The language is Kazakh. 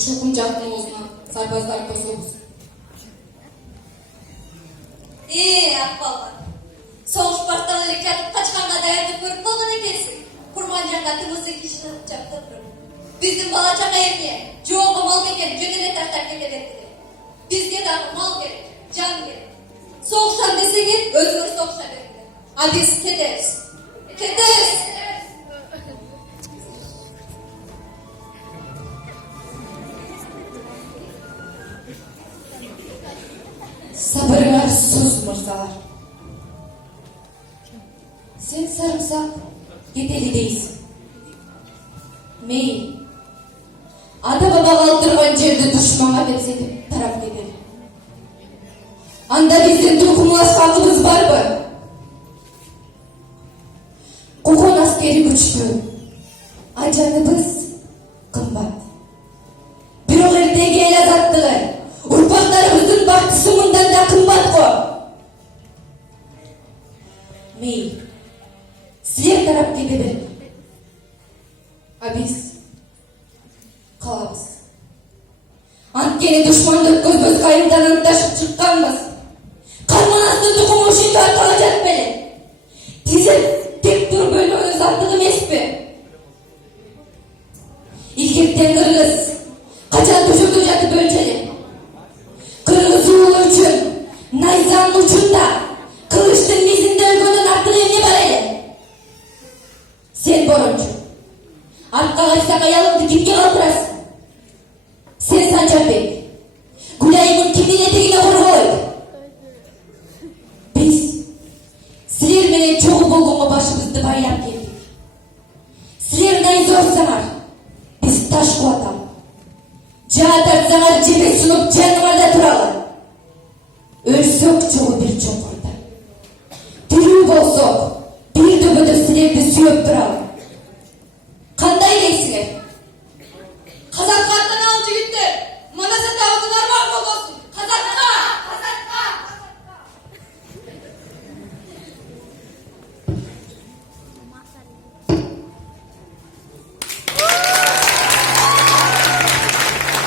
ушул күн жактыгыбызга сарбаздар кособуз. Акбалбар. Соғыш порталы жатып қачқанға даярдық көріп болған екенсің. Құрман жаққа тымызы кишini чаптап тұр. Біздің бала чақа ерне, жоғы мал бекен, жөніне тартап кете берді. Бізге дағы мал керек, жан керек. Соғыштан десеңіз, өзіңіз соғышта берді. А біз кетеміз. Кетеміз. Сабырыңар сөз мырзалар. Сен сарымсақ кетели дейсің. Мейлі, ата баба қалдырған жерді дұшманға берсетіп тарап кетеді. Анда біздің тұқымлас халқымыз бар бы? Қоқан аскери күшті, ажаныбыз қымбат. Бирок эртеги эл азаттыгы, урпактарыбыздын бактысы мындан да кымбат го. Мейли, силер тарап кете бериңер. А биз калабыз. Анткени душманды өткөзбөс кайындан ынташып чыкканбыз. Карманастын тукуму ушинтип аркала жатып эле. Тизип тек туруп өлмөгөн заттык эмеспи? Илгектен кыргыз качан түшүрдү жатып өлчү. Кыргыз уулу үчүн найзанын учунда, кылычтын мизинде өлгөндөн артык эмне бар эле? Сен борончу, артка кайсак аялыңды кимге калтырасың? Сен Санжарбек, Гүлайымын кимдин этегине коргойт? Биз силер менен чогуу болгонго башыбызды байлап келдик. Силер найзорсаңар, биз таш кубаталы. Жаа тартсаңар жебе сунуп жаныңарда туралы.